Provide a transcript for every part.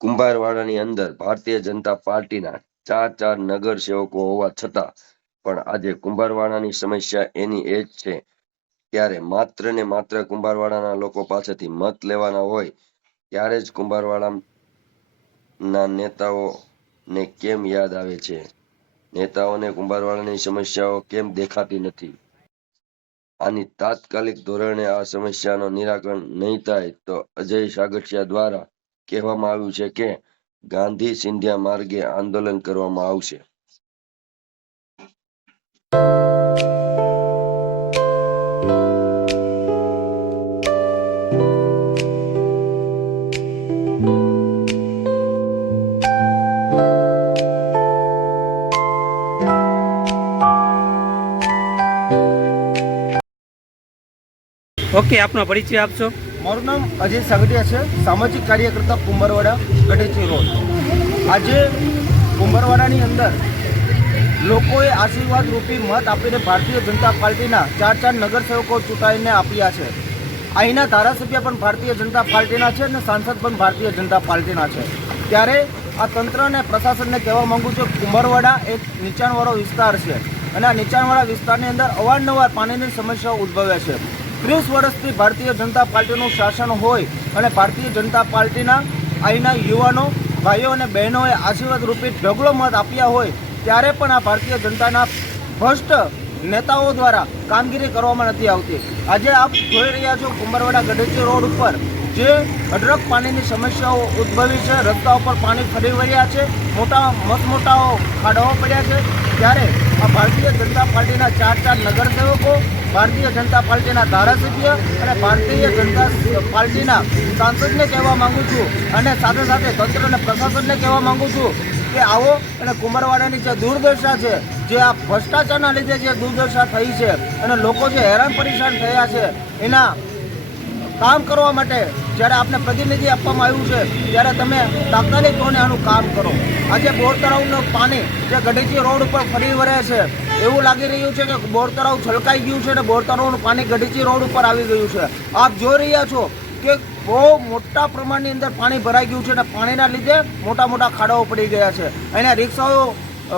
કુંભારવાડાની અંદર ભારતીય જનતા પાર્ટીના ચાર ચાર નગર સેવકો હોવા છતાં પણ આજે કુંભારવાડાની સમસ્યા એની એ જ છે. ત્યારે માત્ર ને માત્ર કુંભારવાડાના લોકો પાસેથી મત લેવાના હોય, ત્યારે જ કુંભારવાડાના નેતાઓને કેમ યાદ આવે છે? નેતાઓને કુંભારવાડાની સમસ્યાઓ કેમ દેખાતી નથી? આની તાત્કાલિક ધોરણે આ સમસ્યાનો નિરાકરણ નહીં થાય તો અજય સાગઠિયા દ્વારા કહેવામાં આવ્યું છે કે ગાંધી સિંધિયા માર્ગે આંદોલન કરવામાં આવશે. ઓકે આપનો પરિચય આપશો? મારું નામ અજય સાગડિયા છે. સામાજિક કાર્યકર્તા કુંભરવાડા ગઢેચી રોડ. આજે કુંભરવાડાની અંદર લોકોએ આશીર્વાદ રૂપી મત આપીને ભારતીય જનતા પાર્ટીના ચાર ચાર નગરસેવકો ચૂંટાઈને આપ્યા છે. અહીંના ધારાસભ્ય પણ ભારતીય જનતા પાર્ટીના છે અને સાંસદ પણ ભારતીય જનતા પાર્ટીના છે. ત્યારે આ તંત્ર અને પ્રશાસનને કહેવા માંગુ છું, કુંભારવાડા એક નીચાણવાળો વિસ્તાર છે અને આ નીચાણવાળા વિસ્તારની અંદર અવારનવાર પાણીની સમસ્યાઓ ઉદ્ભવે છે. ત્રીસ વર્ષથી ભારતીય જનતા પાર્ટીનું શાસન હોય અને ભારતીય જનતા પાર્ટીના અહીંના યુવાનો, ભાઈઓ અને બહેનોએ આશીર્વાદ રૂપી ઢગલો મત આપ્યા હોય, ત્યારે પણ આ ભારતીય જનતાના ભ્રષ્ટ નેતાઓ દ્વારા કામગીરી કરવામાં નથી આવતી. આજે આપ જોઈ રહ્યા છો કુંભરવાડા ગઢેચી રોડ ઉપર, જે અઢળક પાણીની સમસ્યાઓ ઉદ્ભવી છે. રસ્તા ઉપર પાણી ફરી વળ્યા છે. મોટા, મસમોટાઓ ખાડાઓ પડ્યા છે. ત્યારે આ ભારતીય જનતા પાર્ટીના ચાર ચાર નગરસેવકો, ભારતીય જનતા પાર્ટીના ધારાસભ્ય અને ભારતીય જનતા પાર્ટીના સાંસદને કહેવા માંગુ છું અને સાથે સાથે તંત્ર અને પ્રશાસનને કહેવા માંગુ છું કે આવો અને કુંભારવાડાની જે દુર્દશા છે, જે આ ભ્રષ્ટાચારના લીધે જે દુર્દશા થઈ છે અને લોકો જે હેરાન પરેશાન થયા છે, એના કામ કરવા માટે જ્યારે આપને પ્રતિનિધિ આપવામાં આવ્યું છે, ત્યારે તમે તાત્કાલિક ધોરણે આનું કામ કરો. આજે બોર તળાવનું પાણી જે ગઢેચી રોડ ઉપર ફરી વળે છે, એવું લાગી રહ્યું છે કે બોર તળાવ છલકાઈ ગયું છે અને બોર તળાવનું પાણી ગઢીચી રોડ ઉપર આવી ગયું છે. આપ જોઈ રહ્યા છો કે બહુ મોટા પ્રમાણની અંદર પાણી ભરાઈ ગયું છે અને પાણીના લીધે મોટા મોટા ખાડાઓ પડી ગયા છે. અહીંયા રિક્ષાઓ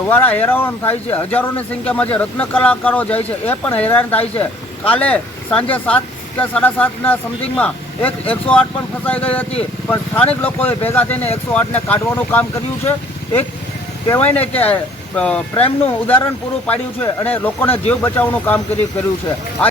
વાળા હેરાન થાય છે. હજારોની સંખ્યામાં જે રત્ન કલાકારો જાય છે, એ પણ હેરાન થાય છે. કાલે સાંજે સાત કે સાડા સાતના સમથિંગમાં એક એકસો આઠ પણ ફસાઈ ગઈ હતી, પણ સ્થાનિક લોકોએ ભેગા થઈને એકસો આઠને કાઢવાનું કામ કર્યું છે. એક કહેવાય ને કે પ્રેમનું ઉદાહરણ પૂરું પાડ્યું છે અને લોકોને જીવ બચાવવાનું કામ કરી કર્યું છે.